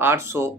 800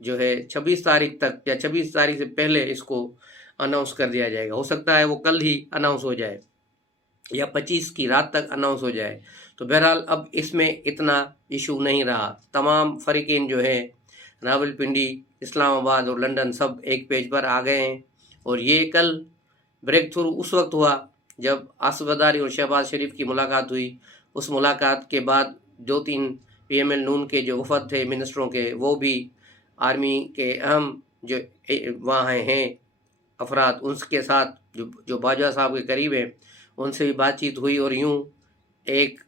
جو ہے 26 تاریخ تک یا 26 تاریخ سے پہلے اس کو اناؤنس کر دیا جائے گا. ہو سکتا ہے وہ کل ہی اناؤنس ہو جائے یا 25 کی رات تک اناؤنس ہو جائے. تو بہرحال اب اس میں اتنا ایشو نہیں رہا. تمام فریقین جو ہیں راول پنڈی، اسلام آباد اور لندن سب ایک پیج پر آ گئے ہیں. اور یہ کل بریک تھرو اس وقت ہوا جب آصف زرداری اور شہباز شریف کی ملاقات ہوئی. اس ملاقات کے بعد 2-3 پی ایم ایل نون کے جو وفد تھے منسٹروں کے، وہ بھی آرمی کے اہم جو وہاں ہیں افراد، ان کے ساتھ جو باجوہ صاحب کے قریب ہیں، ان سے بھی بات چیت ہوئی اور یوں ایک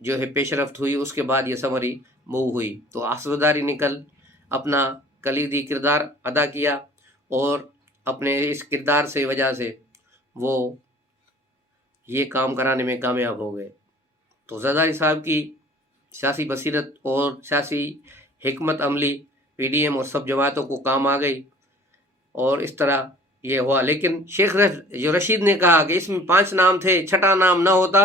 جو ہے پیش رفت ہوئی. اس کے بعد یہ سمری موو ہوئی. تو آصف زرداری نے کل اپنا کلیدی کردار ادا کیا اور اپنے اس کردار سے وجہ سے وہ یہ کام کرانے میں کامیاب ہو گئے. تو زرداری صاحب کی سیاسی بصیرت اور سیاسی حکمت عملی پی ڈی ایم اور سب جماعتوں کو کام آ گئی اور اس طرح یہ ہوا. لیکن شیخ جو رشید نے کہا کہ اس میں 5 نام تھے، 6واں نام نہ ہوتا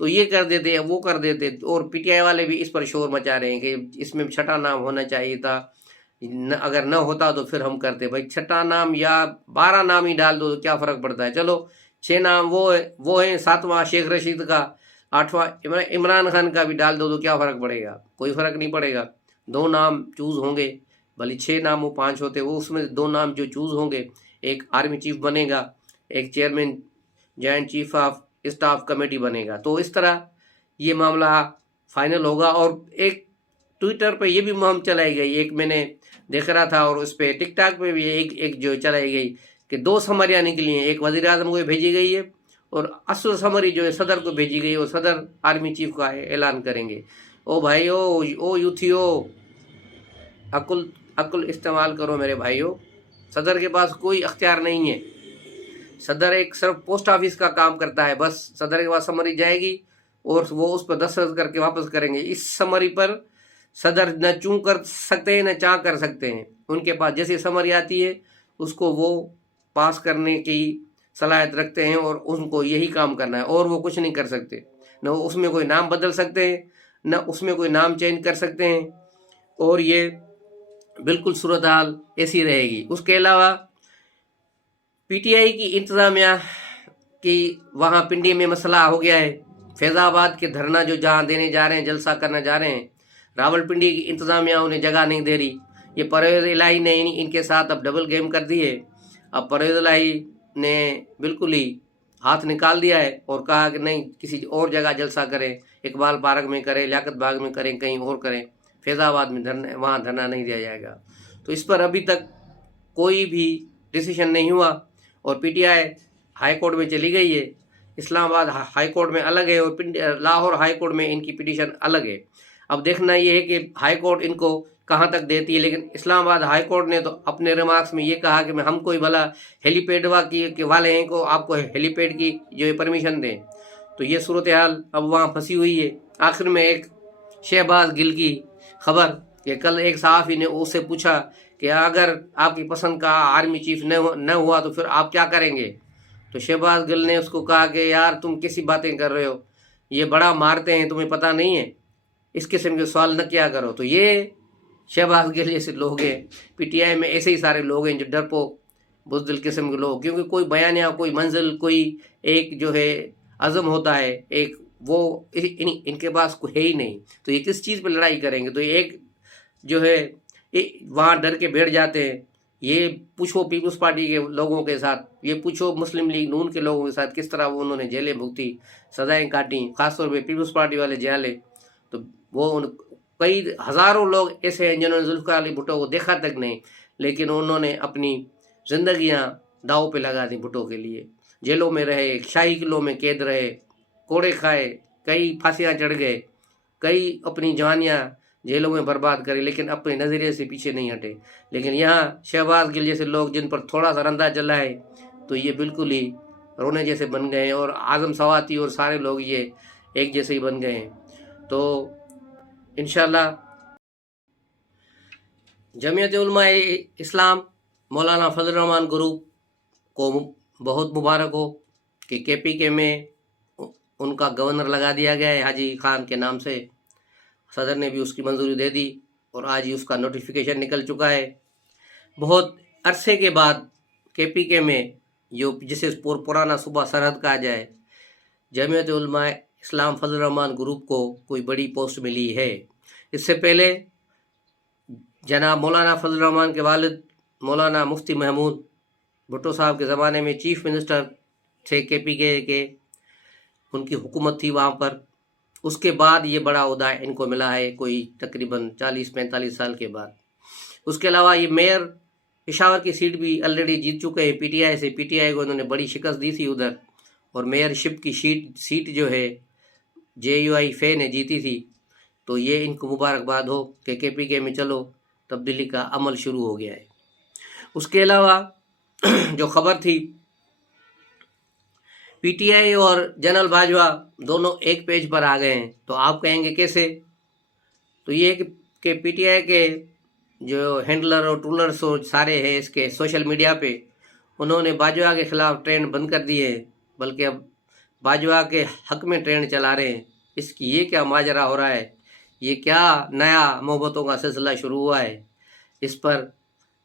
تو یہ کر دیتے وہ کر دیتے. اور پی ٹی آئی والے بھی اس پر شور مچا رہے ہیں کہ اس میں 6واں نام ہونا چاہیے تھا، اگر نہ ہوتا تو پھر ہم کرتے. بھائی 6واں نام یا 12 نام ہی ڈال دو تو کیا فرق پڑتا ہے. چلو 6 نام وہ ہیں، 7واں شیخ رشید کا، 8واں عمران خان کا بھی ڈال دو تو کیا فرق پڑے گا. کوئی فرق نہیں پڑے گا. 2 نام چوز ہوں گے، بھلی 6 نام وہ 5 ہوتے، وہ اس میں 2 نام جو چوز ہوں گے، ایک آرمی چیف بنے گا، ایک chairman joint chief of staff committee بنے گا. تو اس طرح یہ معاملہ فائنل ہوگا. اور ایک ٹویٹر پہ یہ بھی مہم چلائی گئی، ایک میں نے دیکھ رہا تھا، اور اس پہ ٹک ٹاک پہ بھی ایک جو چلائی گئی کہ 2 سمریاں نکلی ہیں. ایک وزیر اعظم کو بھیجی گئی ہے اور اصل سمری جو ہے صدر کو بھیجی گئی ہے، اور صدر آرمی چیف کا اعلان کریں گے. او بھائیو، او یوتھیو، عقل استعمال کرو میرے بھائیو. صدر کے پاس کوئی اختیار نہیں ہے. صدر ایک صرف پوسٹ آفس کا کام کرتا ہے. بس صدر کے پاس سمری جائے گی اور وہ اس پر دستخط کر کے واپس کریں گے. اس سمری پر صدر نہ چوں کر سکتے ہیں نہ چاہ کر سکتے ہیں. ان کے پاس جیسی سمری آتی ہے اس کو وہ پاس کرنے کی صلاحیت رکھتے ہیں اور ان کو یہی کام کرنا ہے، اور وہ کچھ نہیں کر سکتے. نہ اس میں کوئی نام بدل سکتے ہیں، نہ اس میں کوئی نام چینج کر سکتے ہیں، اور یہ بالکل صورتحال ایسی رہے گی. اس کے علاوہ پی ٹی آئی کی انتظامیہ کی وہاں پنڈی میں مسئلہ ہو گیا ہے. فیض آباد کے دھرنا جو جہاں دینے جا رہے ہیں، جلسہ کرنا جا رہے ہیں، راول پنڈی کی انتظامیہ انہیں جگہ نہیں دے رہی. یہ پرویز الہی نے ان کے ساتھ اب ڈبل گیم کر دی ہے. اب پرویز الہی نے بالکل ہی ہاتھ نکال دیا ہے اور کہا کہ نہیں، کسی اور جگہ جلسہ کریں، اقبال پارک میں کریں، لیاقت باغ میں کریں، کہیں اور کریں، فیض آباد میں وہاں دھرنا نہیں دیا جائے گا. تو اس پر ابھی تک کوئی بھی ڈیسیشن نہیں ہوا اور P T I high court میں چلی گئی ہے. اسلام آباد ہائی کورٹ میں الگ ہے اور لاہور ہائی کورٹ میں ان کی پٹیشن الگ ہے. اب دیکھنا یہ ہے کہ ہائی کورٹ ان کو کہاں تک دیتی ہے. لیکن اسلام آباد ہائی کورٹ نے تو اپنے ریمارکس میں یہ کہا کہ ہم کوئی بھلا ہیلی پیڈ والے ہیں کو آپ کو ہیلی پیڈ کی جو پرمیشن دیں. تو یہ صورتحال اب وہاں پھنسی ہوئی ہے. آخر میں ایک شہباز گل کی خبر کہ کل ایک صحافی نے اس سے پوچھا کہ اگر آپ کی پسند کا آرمی چیف نہ ہوا تو پھر آپ کیا کریں گے. تو شہباز گل نے اس کو کہا کہ یار تم کیسی باتیں کر رہے ہو، یہ بڑا مارتے ہیں، تمہیں پتہ نہیں ہے، اس قسم کے سوال نہ کیا کرو. تو یہ شہباز گل جیسے لوگ ہیں، پی ٹی آئی میں ایسے ہی سارے لوگ ہیں جو ڈرپوک بزدل قسم کے لوگ، کیونکہ کوئی بیانیہ، کوئی منزل، کوئی ایک جو ہے عزم ہوتا ہے، ایک وہ ان کے پاس کوئی ہے ہی نہیں. تو یہ کس چیز پہ لڑائی کریں گے. تو ایک جو ہے وہاں ڈر کے بیٹھ جاتے ہیں. یہ پوچھو پیپلز پارٹی کے لوگوں کے ساتھ، یہ پوچھو مسلم لیگ نون کے لوگوں کے ساتھ کس طرح وہ انہوں نے جیلیں بھگتی، سزائیں کاٹیں، خاص طور پہ پیپلز پارٹی والے جیلے. تو وہ کئی ہزاروں لوگ ایسے ہیں جنہوں نے ذوالفقار علی بھٹو کو دیکھا تک نہیں، لیکن انہوں نے اپنی زندگیاں داؤ پہ لگا دیں بھٹو کے لیے. جیلوں میں رہے، شاہی قلعوں میں قید رہے، کوڑے کھائے، کئی پھانسیاں چڑھ گئے، کئی اپنی جوانیاں جیلوں میں برباد کرے، لیکن اپنے نظریے سے پیچھے نہیں ہٹے. لیکن یہاں شہباز گل جیسے لوگ جن پر تھوڑا سا رندہ چلا ہے تو یہ بالکل ہی رونے جیسے بن گئے ہیں، اور اعظم سواتی اور سارے لوگ یہ ایک جیسے ہی بن گئے ہیں. تو انشاءاللہ جمعیت علماء اسلام مولانا فضل الرحمان گروپ کو بہت مبارک ہو کہ کے پی کے میں ان کا گورنر لگا دیا گیا ہے حاجی خان کے نام سے. صدر نے بھی اس کی منظوری دے دی اور آج ہی اس کا نوٹیفیکیشن نکل چکا ہے۔ بہت عرصے کے بعد KPK میں جو جسے پرانا صوبہ سرحد کہا جائے، جمعیت علماء اسلام فضل الرحمان گروپ کو کوئی بڑی پوسٹ ملی ہے۔ اس سے پہلے جناب مولانا فضل الرحمان کے والد مولانا مفتی محمود بھٹو صاحب کے زمانے میں چیف منسٹر تھے KPK کے، ان کی حکومت تھی وہاں پر۔ اس کے بعد یہ بڑا عہدہ ان کو ملا ہے، کوئی تقریباً 40-45 سال کے بعد۔ اس کے علاوہ یہ میئر پشاور کی سیٹ بھی آلریڈی جیت چکے ہیں PTI سے۔ PTI کو انہوں نے بڑی شکست دی تھی ادھر، اور میئر شپ کی سیٹ جو ہے JUI فے نے جیتی تھی۔ تو یہ ان کو مبارکباد ہو کہ KPK میں چلو تبدیلی کا عمل شروع ہو گیا ہے۔ اس کے علاوہ جو خبر تھی، PTI اور جنرل باجوہ دونوں ایک پیج پر آ گئے ہیں، تو آپ کہیں گے کیسے؟ تو یہ کہ PTI کے جو ہینڈلر اور ٹولرز اور سارے ہیں اس کے سوشل میڈیا پہ، انہوں نے باجوہ کے خلاف ٹرینڈ بند کر دیے ہیں، بلکہ اب باجوہ کے حق میں ٹرینڈ چلا رہے ہیں۔ اس کی یہ کیا ماجرا ہو رہا ہے؟ یہ کیا نیا محبتوں کا سلسلہ شروع ہوا ہے؟ اس پر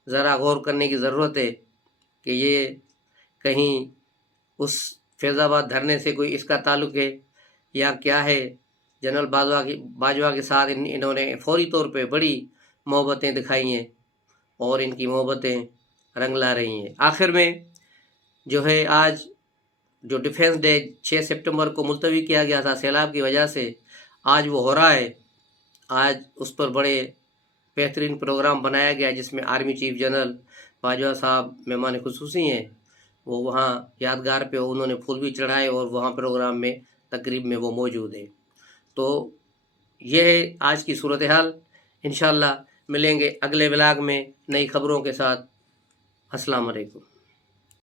ذرا غور کرنے کی ضرورت ہے کہ یہ کہیں اس فیض آباد دھرنے سے کوئی اس کا تعلق ہے یا کیا ہے۔ جنرل باجوہ کے ساتھ انہوں نے فوری طور پہ بڑی محبتیں دکھائی ہیں اور ان کی محبتیں رنگ لا رہی ہیں۔ آخر میں جو ہے آج جو ڈیفینس ڈے 6 سپٹمبر کو ملتوی کیا گیا تھا سیلاب کی وجہ سے، آج وہ ہو رہا ہے۔ آج اس پر بڑے بہترین پروگرام بنایا گیا جس میں آرمی چیف جنرل باجوہ صاحب مہمان خصوصی ہیں، وہ وہاں یادگار پہ انہوں نے پھول بھی چڑھائے اور وہاں پروگرام میں تقریب میں وہ موجود ہیں۔ تو یہ ہے آج کی صورتحال۔ انشاءاللہ ملیں گے اگلے ولاگ میں نئی خبروں کے ساتھ۔ السلام علیکم۔